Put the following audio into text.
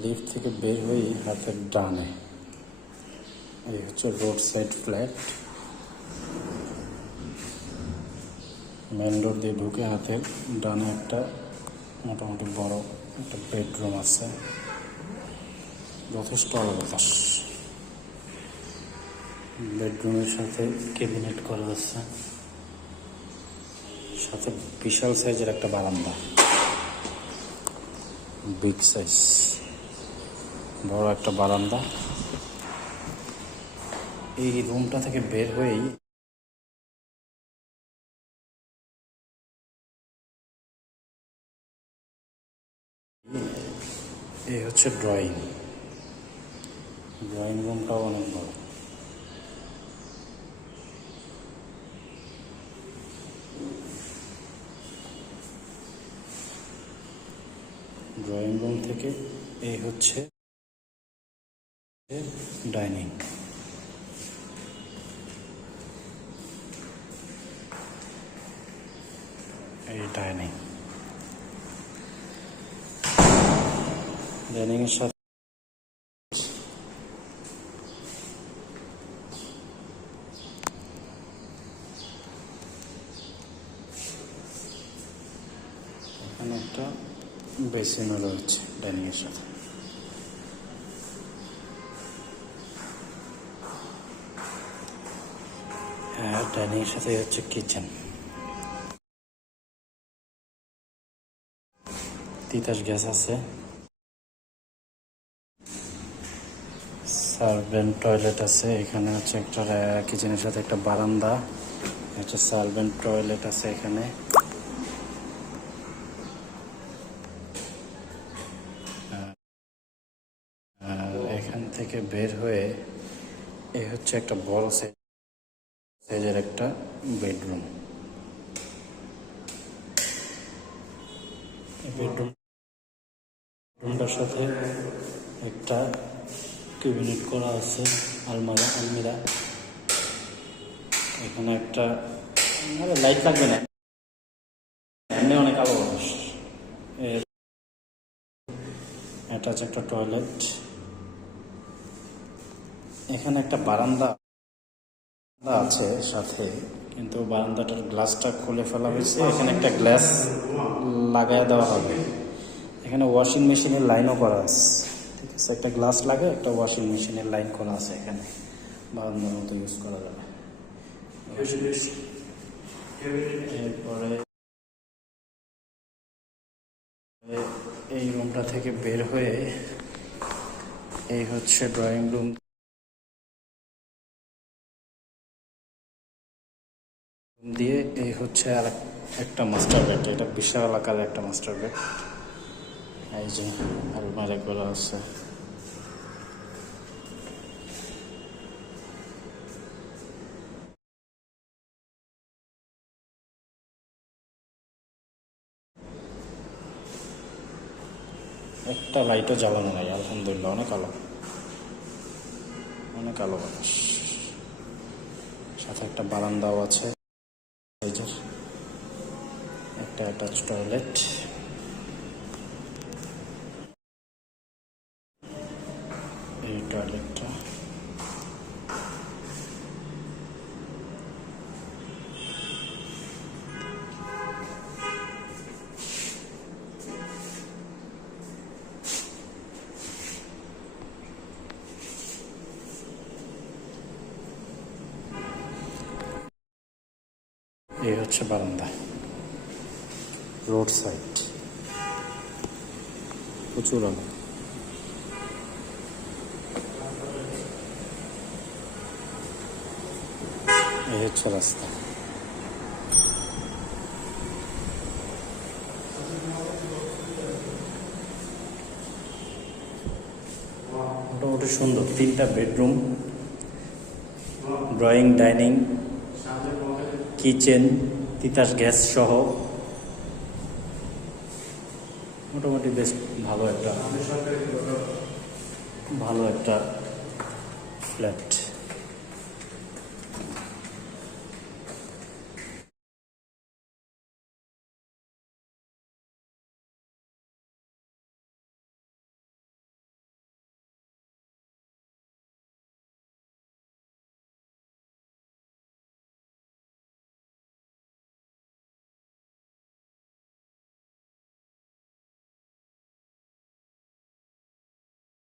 Lift থেকে বের হয়ে হাতের ডানে এই হচ্ছে road side flat. Main road দিয়ে ঢুকে হাতের ডানে একটা মোটামুটি বড় একটা বেডরুম আছে, যথেষ্ট আলো বাতাস। বেডরুমের সাথে ক্যাবিনেট করা আছে, সাথে বিশাল সাইজের একটা বারান্দা, বিগ সাইজ বড় একটা বারান্দা। এই রুমটা থেকে বের হয়েই এই হচ্ছে ড্রয়িং রুমটাও অনেক বড়। ড্রয়িং রুম থেকে এই হচ্ছে ডাইনিং। এই ডাইনিং এর সাথে এখানে একটা বেসিনও রয়েছে ডাইনিং এর সাথে। হ্যাঁ, ডাইনিং এর সাথে হচ্ছে কিচেন। তিতাস গ্যাস আছে, সার্ভেন্ট টয়লেট আছে। এখানে হচ্ছে একটা কিচেনের সাথে একটা বারান্দা, হচ্ছে সার্ভেন্ট টয়লেট আছে এখানে। আর এখান থেকে বের হয়ে এই হচ্ছে একটা বড় সাইজের একটা বেডরুম। বেডরুমটার সাথে একটা ক্যাবিনেট করা আছে, আলমিরা। এখানে একটা লাইট লাগবে না, এমনি অনেক আলো বাতাস। এটা হচ্ছে একটা টয়লেট। এখানে একটা বারান্দা আছে সাথে, কিন্তু বারান্দাটার গ্লাসটা খুলে ফেলা হয়েছে। এখানে একটা গ্লাস লাগাই দেওয়া হবে। এখানে ওয়াশিং মেশিনের লাইনও করা আছে, ঠিক আছে। একটা গ্লাস লাগে, একটা ওয়াশিং মেশিনের লাইন করা আছে এখানে, বারান্দার মতো ইউজ করা যাবে। এরপরে এই রুমটা থেকে বের হয়ে এই হচ্ছে ড্রয়িং রুম দিয়ে এই হচ্ছে আর একটা মাস্টার বেড। এটা বিশাল আকারের একটা মাস্টার বেড। এই যে আলমারি করা আছে। একটা লাইটও জ্বালানো নাই, আলহামদুলিল্লাহ। অনেক আলো বাতাস। সাথে একটা বারান্দাও আছে, একটা অ্যাটাচ টয়লেট। এই টয়লেটটা এই হচ্ছে বারান্দা, রোড সাইড, প্রচুর আলো। এই হচ্ছে রাস্তা। মোটামুটি সুন্দর। 3টা bedroom, drawing, dining, kitchen, Titas gas সহ মোটামুটি বেশ ভালো একটা ফ্ল্যাট।